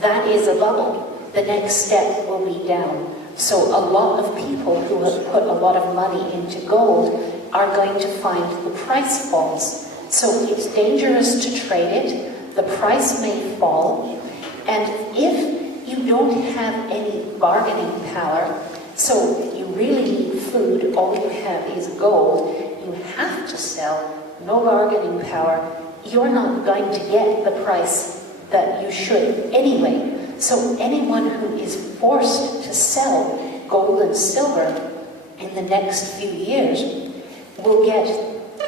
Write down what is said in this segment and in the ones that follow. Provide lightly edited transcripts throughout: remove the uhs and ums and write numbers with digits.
that is a bubble. The next step will be down. So a lot of people who have put a lot of money into gold are going to find the price falls. So it's dangerous to trade it. The price may fall. And if you don't have any bargaining power, so you really need food, all you have is gold, you have to sell, no bargaining power, you're not going to get the price that you should anyway. So anyone who is forced to sell gold and silver in the next few years will get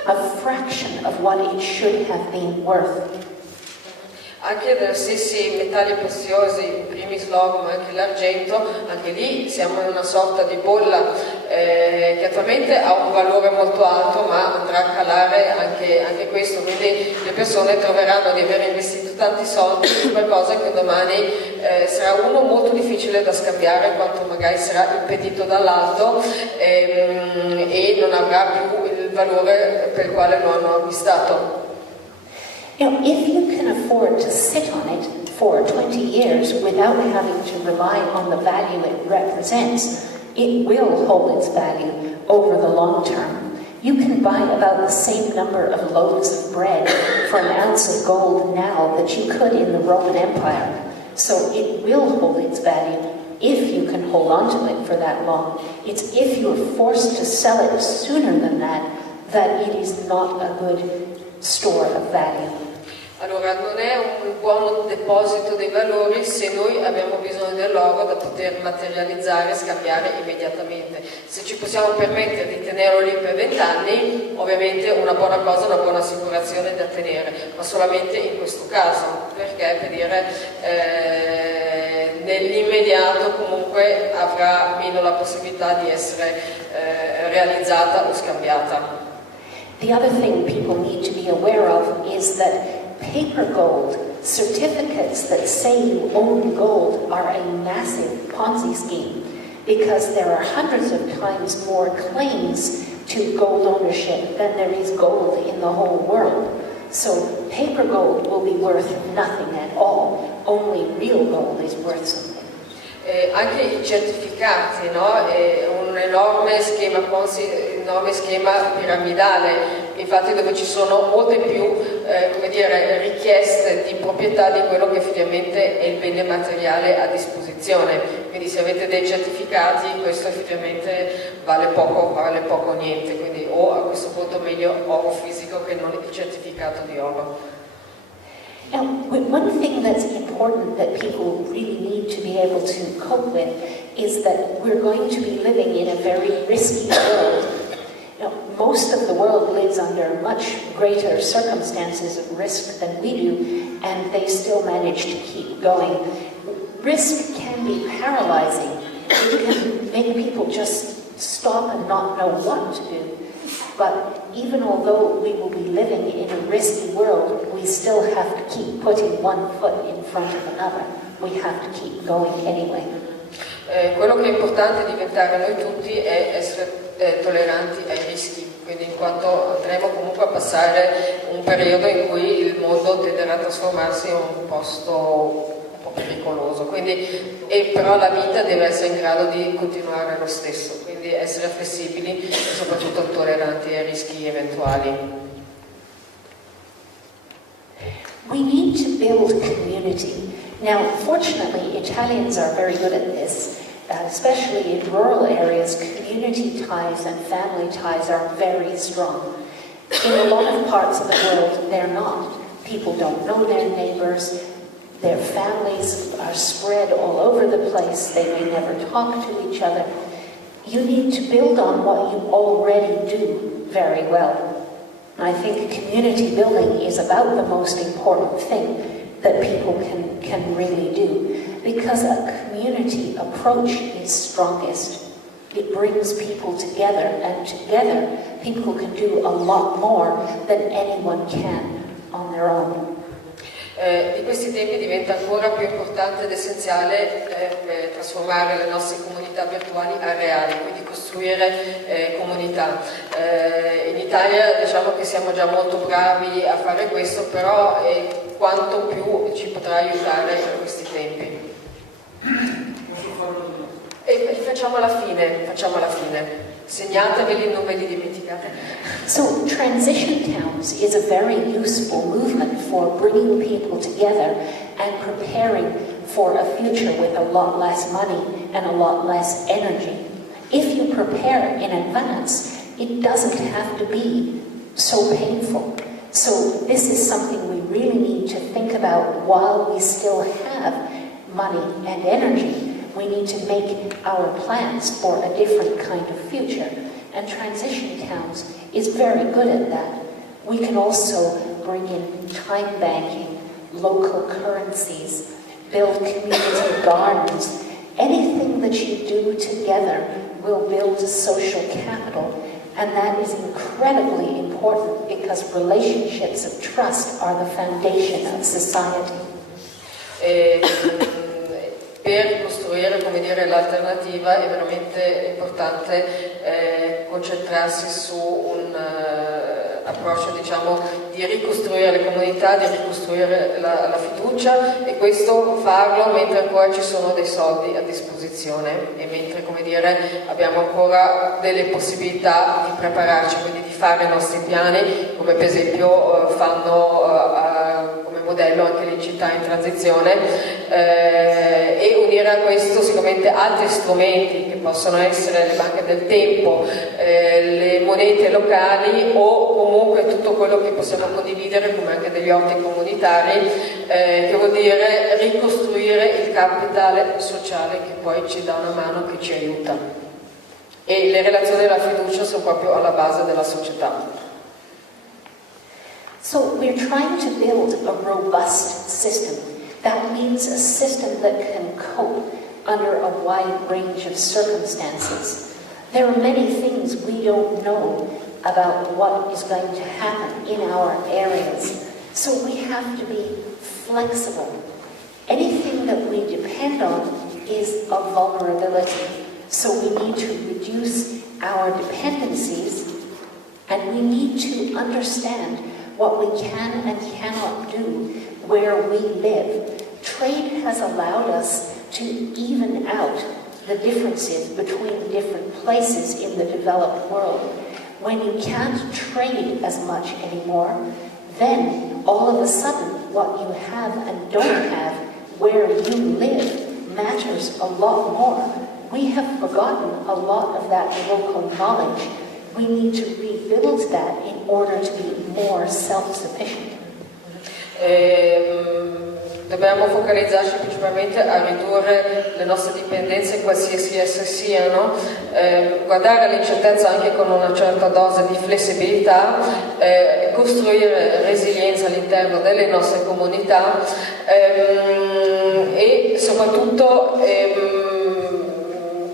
a fraction of what it should have been worth. Anche degli stessi metalli preziosi, in primis l'oro ma anche l'argento, anche lì siamo in una sorta di bolla che attualmente ha un valore molto alto ma andrà a calare anche questo, quindi le persone troveranno di aver investito tanti soldi in qualcosa che domani sarà molto difficile da scambiare, quanto magari sarà impedito dall'alto e non avrà più il valore per il quale lo hanno acquistato. You know, if you can afford to sit on it for 20 years without having to rely on the value it represents, it will hold its value over the long term. You can buy about the same number of loaves of bread for an ounce of gold now that you could in the Roman Empire. So it will hold its value if you can hold on to it for that long. It's if you are forced to sell it sooner than that it is not a good store of value. Allora, non è un buon deposito dei valori se noi abbiamo bisogno dell'oro da poter materializzare e scambiare immediatamente. Se ci possiamo permettere di tenerlo lì per 20 anni, ovviamente una buona cosa, una buona assicurazione da tenere, ma solamente in questo caso, perché per dire nell'immediato comunque avrà meno la possibilità di essere realizzata o scambiata. The other thing people need to be aware of is that paper gold, certificates that say you own gold, are a massive Ponzi scheme because there are hundreds of times more claims to gold ownership than there is gold in the whole world. So paper gold will be worth nothing at all. Only real gold is worth something. Anche i certificati, no? È un enorme schema Ponzi, enorme schema piramidale, infatti dove ci sono molte più come dire, richieste di proprietà di quello che effettivamente è il bene materiale a disposizione. Quindi se avete dei certificati questo effettivamente vale poco o niente, quindi o a questo punto meglio oro fisico che non il certificato di oro. Now, one thing that's important that people really need to be able to cope with is that we're going to be living in a very risky world. You know, most of the world lives under much greater circumstances of risk than we do, and they still manage to keep going. Risk can be paralyzing. It can make people just stop and not know what to do. But even although we will be living in a risky world, we still have to keep putting one foot in front of another. We have to keep going anyway. Quello che è importante diventare noi tutti è essere tolleranti ai rischi, quindi in quanto andremo comunque a passare un periodo in cui il mondo tenderà a trasformarsi in un posto un po' pericoloso, quindi, però la vita deve essere in grado di continuare lo stesso, quindi essere flessibili e soprattutto tolleranti ai rischi eventuali. We need to build community. Now, fortunately, Italians are very good at this. Especially in rural areas, community ties and family ties are very strong. In a lot of parts of the world, they're not. People don't know their neighbors. Their families are spread all over the place. They may never talk to each other. You need to build on what you already do very well. I think community building is about the most important thing that people can really do, because a community approach is strongest. It brings people together, and together people can do a lot more than anyone can on their own. Di questi tempi diventa ancora più importante ed essenziale trasformare le nostre comunità comunità virtuali a reali, quindi costruire comunità. In Italia diciamo che siamo già molto bravi a fare questo, però quanto più ci potrà aiutare in questi tempi. E facciamo alla fine. Segnateveli, non ve li dimenticate. So transition towns is a very useful movement for bringing people together and preparing for a future with a lot less money and a lot less energy. If you prepare in advance, it doesn't have to be so painful. So this is something we really need to think about while we still have money and energy. We need to make our plans for a different kind of future. And transition towns is very good at that. We can also bring in time banking, local currencies, build community gardens. Anything that you do together will build social capital. And that is incredibly important because relationships of trust are the foundation of society. Per costruire, come dire, l'alternativa è veramente importante concentrarsi su un approccio, diciamo, di ricostruire le comunità, di ricostruire la fiducia, e questo farlo mentre ancora ci sono dei soldi a disposizione e mentre, come dire, abbiamo ancora delle possibilità di prepararci, quindi di fare i nostri piani, come per esempio fanno come modello anche le città in transizione, e unire a questo sicuramente altri strumenti che possono essere le banche del tempo, le monete locali o comunque tutto quello che possiamo condividere come anche degli orti comunitari, che vuol dire ricostruire il capitale sociale che poi ci dà una mano, che ci aiuta. E le relazioni della fiducia sono proprio alla base della società. So we're trying to build a robust system. That means a system that can cope under a wide range of circumstances. There are many things we don't know about what is going to happen in our areas, so we have to be flexible. Anything that we depend on is a vulnerability, so we need to reduce our dependencies, and we need to understand what we can and cannot do where we live. Trade has allowed us to even out the differences between different places in the developed world. When you can't trade as much anymore, then all of a sudden what you have and don't have where you live matters a lot more. We have forgotten a lot of that local knowledge. We need to rebuild that in order to be more self-sufficient. Dobbiamo focalizzarci principalmente a ridurre le nostre dipendenze, qualsiasi esse siano, guardare all'incertezza anche con una certa dose di flessibilità, costruire resilienza all'interno delle nostre comunità e soprattutto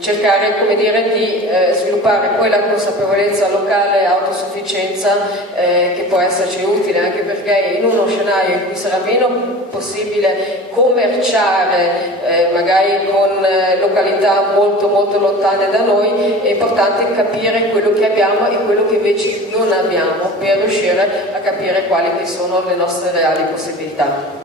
cercare, come dire, di sviluppare poi la consapevolezza locale e autosufficienza che può esserci utile, anche perché in uno scenario in cui sarà meno possibile commerciare magari con località molto molto lontane da noi, è importante capire quello che abbiamo e quello che invece non abbiamo per riuscire a capire quali sono le nostre reali possibilità.